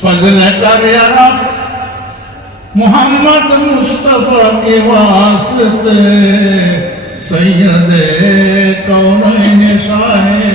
সজনেতারা মোহাম্মদ মুস্তফা কে ওয়াসতে সৈয়দ কৌনাইন শাহে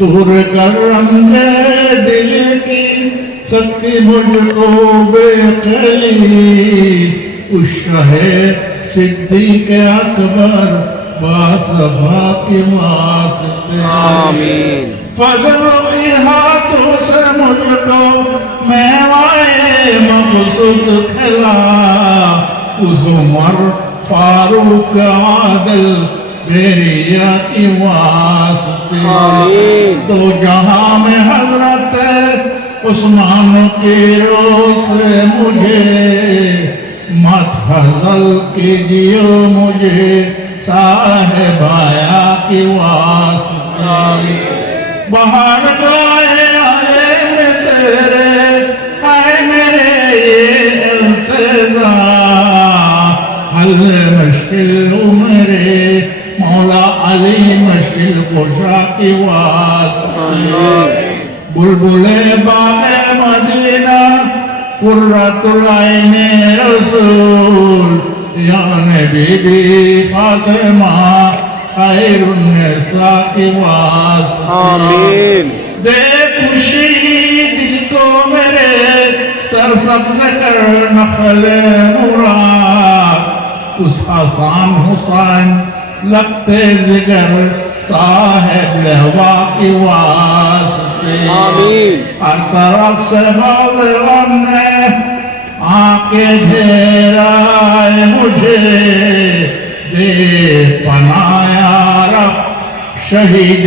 دور کر رنگے دل کی سکتی مجھ کو بے قلی اس شہ صدیق اکبر باصفا کی واسطے آمین۔ فضل کی ہاتھوں سے مجھ کو میوائے مقصود کھلا۔ اس عمر فاروق عادل بیریا کی واسطے تو جہاں میں حضرت عثمان کی رو سے مجھے مت فضل کیجیو مجھے صاحب آیا کی واسطے۔ بہار گائے آلے میں تیرے بلبلے باغ مدینہ قرۃ العین رسول یا نبی بی فاطمہ خیر النساء کی واسطے آمین دے خوشی دل کو میرے سر سبز کر نخل مراد اس حسان حسین لگتے زگر صاحب لہوا کی واسطے আর তারা সহজ অন্যে আকে ঘেরায় মুঝে দে পনায়া রব শহীদ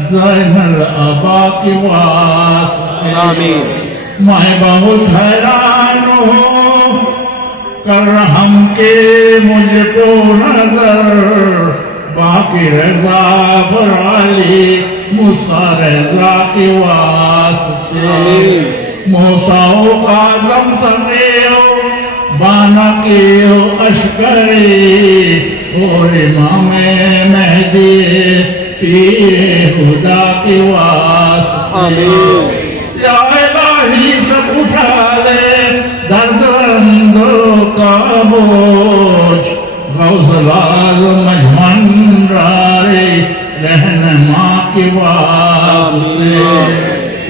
زین الابا کی واسطے۔ آمین۔ میں بہت حیران ہوں کر ہم کے مجھ کو نظر۔ باقی رضا فرالی موسیٰ رضا کی واسطے۔ آمین۔ موسیٰ کا دم سمیو بانا کیو اشکری اور امام مہدی خدا کی واسطے آمین۔ یا الہی سب اٹھا لے درد اندو کا بوجھ غوث لال مجمن رارے رہنما کی واسطے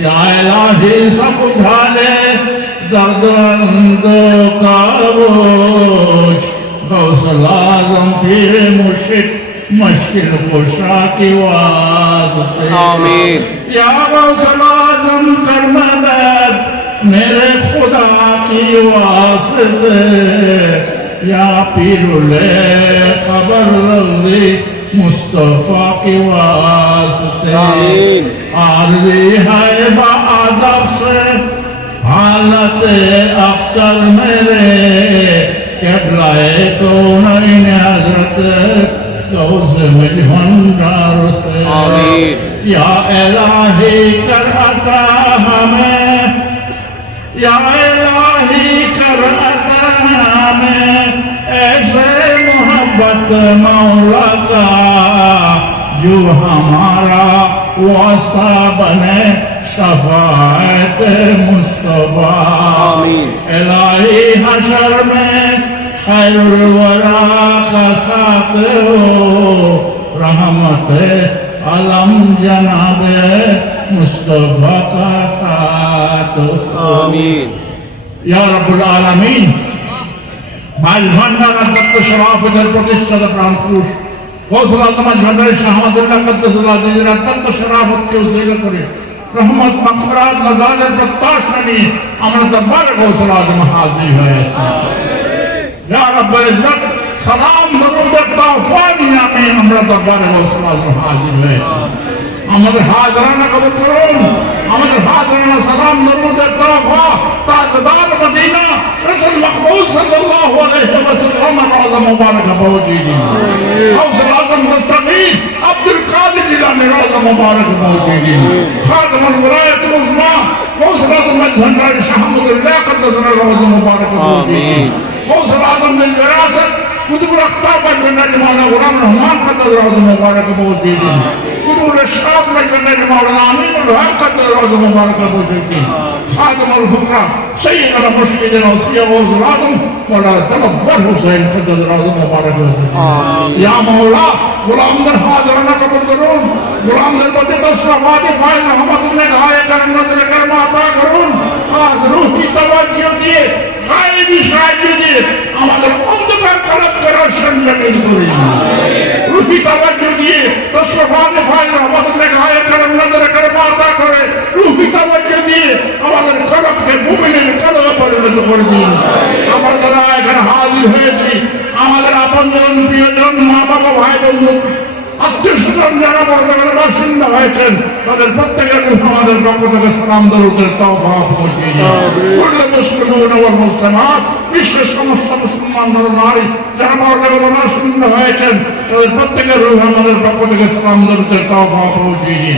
یا الہی سب اٹھا لے درد اندو کا بوجھ غوث لازم پیر مشک مشکل خوشا کی واسطے آمین۔ یا غوث لازم کر مدد میرے خدا کی واسطے یا پیر لے قبر رضی مصطفیٰ کی واسطے آمین۔ عارضی ہے با ادب سے حالت اختر میرے۔ قبلہ کونین حضرت غوث مجھنڈار سے آمین۔ یا الہی کر عطا ہمیں۔ یا الہی کر عطا ہمیں۔ ایسے محبت مولا کا جو ہمارا واسطہ بنے شفاعت مصطفیٰ۔ الہی حشر میں خیر الورا کا ساتھ ہو رحمت علم جناب مصطفیٰ کا ساتھ ہو آمین یا رب العالمین মাইল ভান্ডার অধ্যক্ষ সভাপতির প্রতিষ্ঠাত প্রাণপুরুষ গৌসল আজমাজ ভান্ডারী শাহমাদুল্লাহ কদ্দুল্লাহ দিদির অত্যন্ত সরাফতকে উদ্যোগ করে রহমত মকসরাত নজালের প্রত্যাশা নিয়ে আমরা দরবারে গৌসল আজম হাজির হয়েছি ইয়া রব্বুল ইজ্জত সালাম দরুদ তাওফা নিয়ে আমি আমরা দরবারে গৌসল আজম হাজির হয়েছি আমাদের হাজারানা কবর করুন আমাদের হাজারানা সালাম দরুদের তরফা তাজদার মদিনা রসুল মকবুল সাল্লাল্লাহু আলাইহি ওয়াসাল্লাম রওজা মুবারক পৌঁছে দিন হাউসুল আজম মুস্তাকিম আব্দুল কাদের জিলানী রওজা মুবারক পৌঁছে দিন খাতম الولاية العظمى হাউসুল আজম ঝন্ডারি শাহ আহমদুল্লাহ قدسنا রওজা মুবারক পৌঁছে দিন آمين. حوصل اعظم من الوراثه كتب الاخطاب مجنة مولانا غلام الرحمن قدر العظم مبارك موجودين كتب الاشراف مجنة مولانا امين الوهاب قدر العظم مبارك موجودين خاتم الفقراء سيدنا مرشد الاوصياء غوث العظم مولانا تلفر حسين قدر العظم مبارك موجودين يا مولا غلام در حاضرنا قبول کرون غلام در بدی تصرفات فائل رحمت اللہ گھائے کرم نظر کرم عطا کرون আমাদের অন্ধকার কালাপ করার সংগ্রামে করি। রুহি তাবাজ্য দিয়ে তসরফাতে ফাইল রহমতুল্লাহ গায়ে কালাম নজরে করে মাতা করে। রুহি তাবাজ্য দিয়ে আমাদের কলবকে মুমিনের কলবে পরিণত করে দিন। আমরা যারা এখানে হাজির হয়েছি। আমাদের আপনজন প্রিয়জন মা বাবা ভাই বন্ধু আত্মীয় স্বজন যারা বর্তমানে বাসিন্দা হয়েছেন তাদের প্রত্যেকের আমাদের পক্ষ থেকে সালাম দরুদের তফা মুসলিমুন মুসলিমাত বিশ্বের সমস্ত মুসলমান নর নারী যারা বর্তমানে বাসিন্দা হয়েছেন তাদের প্রত্যেকের রূপ আমাদের পক্ষ থেকে সালাম দরুদের তফা পৌঁছে দিন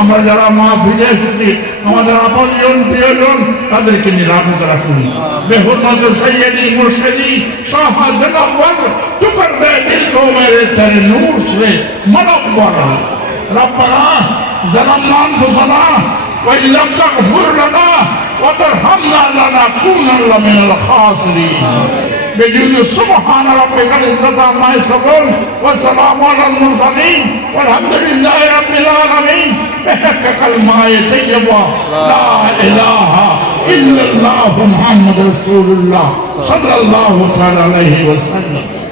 আমরা যারা মা ফিরে এসেছি আমাদের আপনজন প্রিয়জন তাদেরকে নিরাপদ রাখুন বেহুরমত সৈয়দি মুর্শিদি শাহ দিলাওয়ার تو کر دے دل کو میرے تیرے نور سے منور ربنا ظلمنا انفسنا وإن لم تغفر لنا وترحمنا لنكونن من الخاسرين. بجود سبحان ربك العزة عما يصفون والسلام على المرسلين والحمد لله رب العالمين. بحق كلمة طيبة لا إله إلا الله محمد رسول الله صلى الله تعالى عليه وسلم.